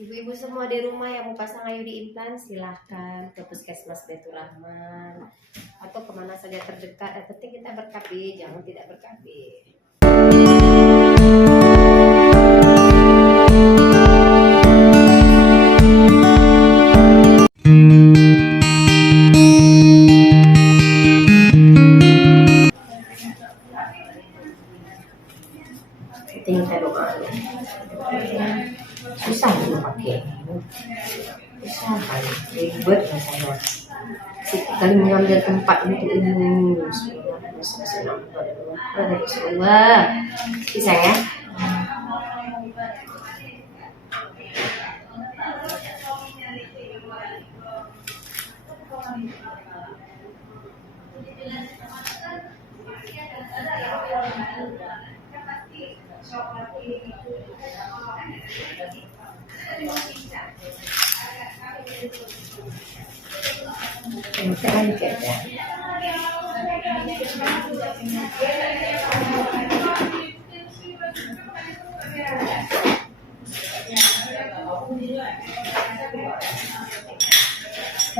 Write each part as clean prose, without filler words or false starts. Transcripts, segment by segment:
Ibu-ibu semua di rumah yang mau pasang IUD implan silahkan ke Puskesmas Baitur Rahman atau kemana saja terdekat. Yang penting kita ber-KB, jangan tidak ber-KB. Kita doa. Susah tuh pakai. Susah kali, ribet rasanya. Kali mengambil tempat untuk ini. Bismillah. Bisa ya?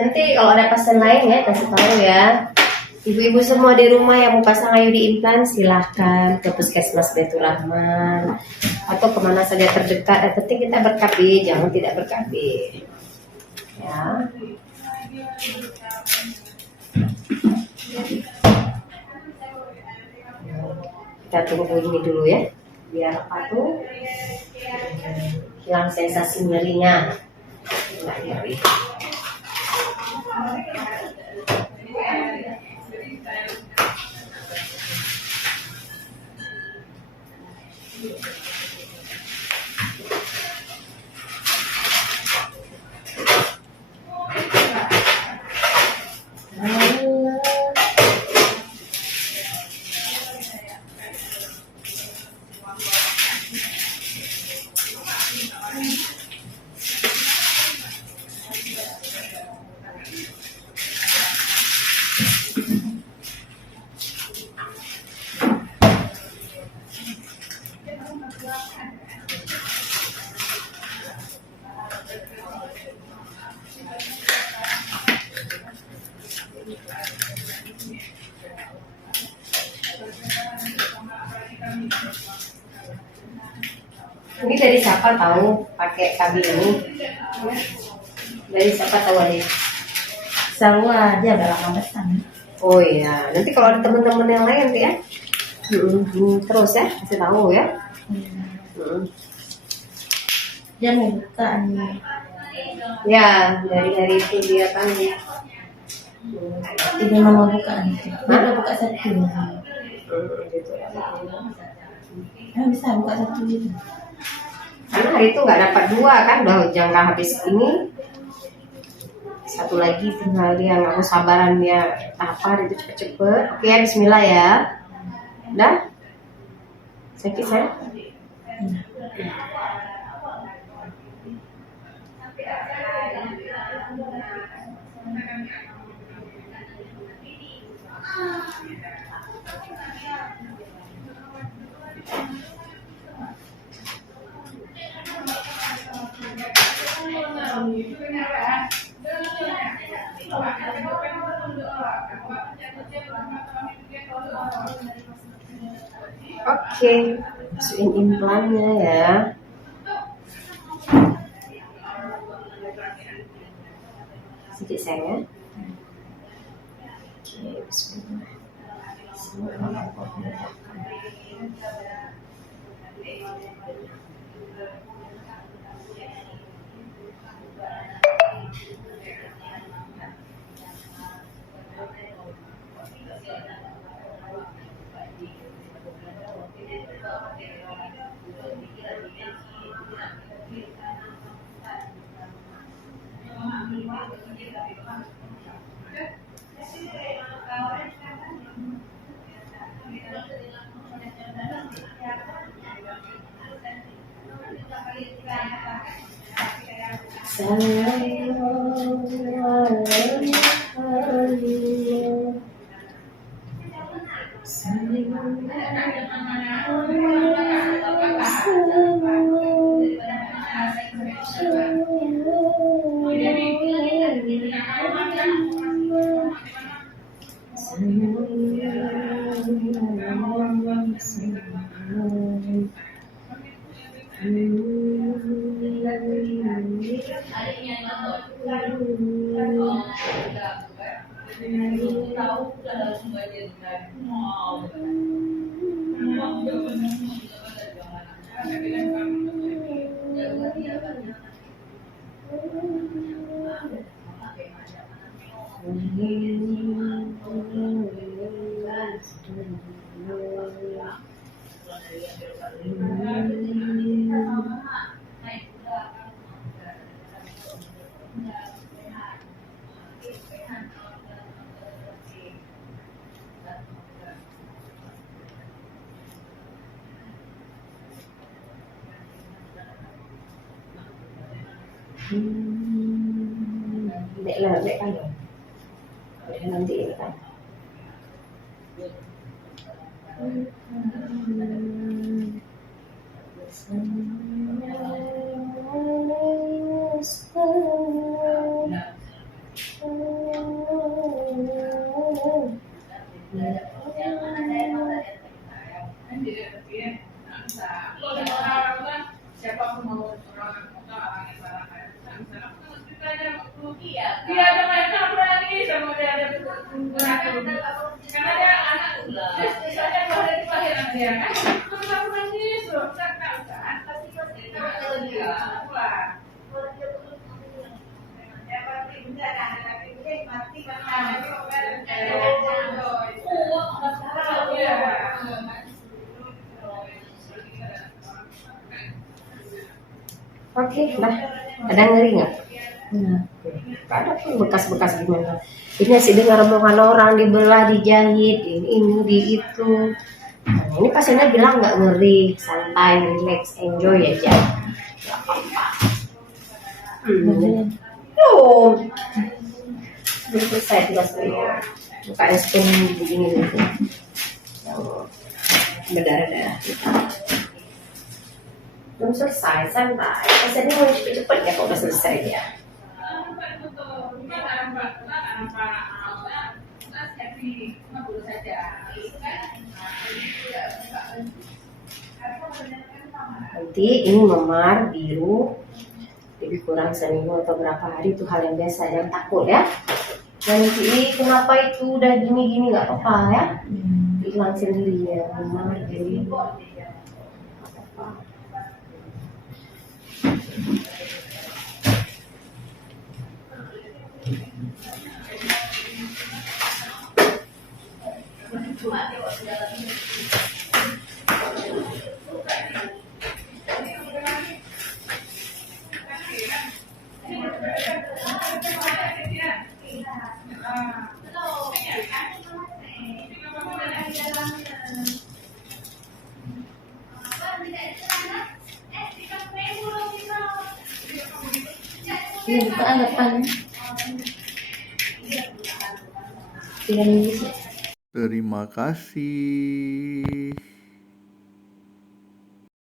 Nanti kalau ada pasien lain ya kasih tahu ya. Ibu-ibu semua di rumah yang mau pasang IUD implan silahkan ke Puskesmas Baitur Rahman atau kemana saja terdekat. Yang penting kita ber-KB, jangan tidak ber-KB. Ya. Kita tunggu ini dulu ya, biar apa tuh hilang sensasi nyerinya. Nggak nyeri. Ini dari siapa tahu pakai KB ini? Dari siapa tahu aja? Selalu aja belakang pesan. Oh iya, nanti kalau ada teman-teman yang lain nanti ya, terus ya kasih tahu ya. Dia mau buka nih. Ya dari hari itu dia kan. Ini mau buka nih. Dia buka satu. Gitu. Bisa buka satu gitu. Karena hari itu nggak dapat dua kan, udah jangka habis ini. Satu lagi tinggal dia nggak mau sabaran dia tapar itu cepet-cepet. Oke ya, Bismillah ya. Udah? Sakit saya? Oke, masukin implannya ya. Sedikit sayang ya. Oke, bismillah. Dek lah, dek kan ya. Udah nanti ini kan. Dia ada mereka berani sama dia ada karena dia anak terus misalnya kalau dari kelahiran dia kan terus aku nangis loh tak kan tapi kalau dia wah ya pasti benar ada tapi mati Oke, nah, ada ngeri nggak? Nah, Ada pun bekas-bekas gimana? Ini masih dengar omongan orang dibelah, dijahit, ini di itu. Nah, ini pasiennya bilang nggak ngeri, santai, relax, enjoy aja. Nggak apa-apa. Tuh, belum selesai 13 menit. Buka spoon begini gitu. Yang berdarah-darah. Belum selesai, santai. Pasiennya mau cepet-cepet ya kalau udah selesai ya. Nanti ini memar biru, lebih kurang seminggu atau berapa hari itu hal yang biasa, jangan takut ya. Nanti kenapa itu udah gini-gini nggak apa-apa ya, hilang sendiri ya memar biru. ini bukaan depan. Tinggal ini sih. Terima kasih.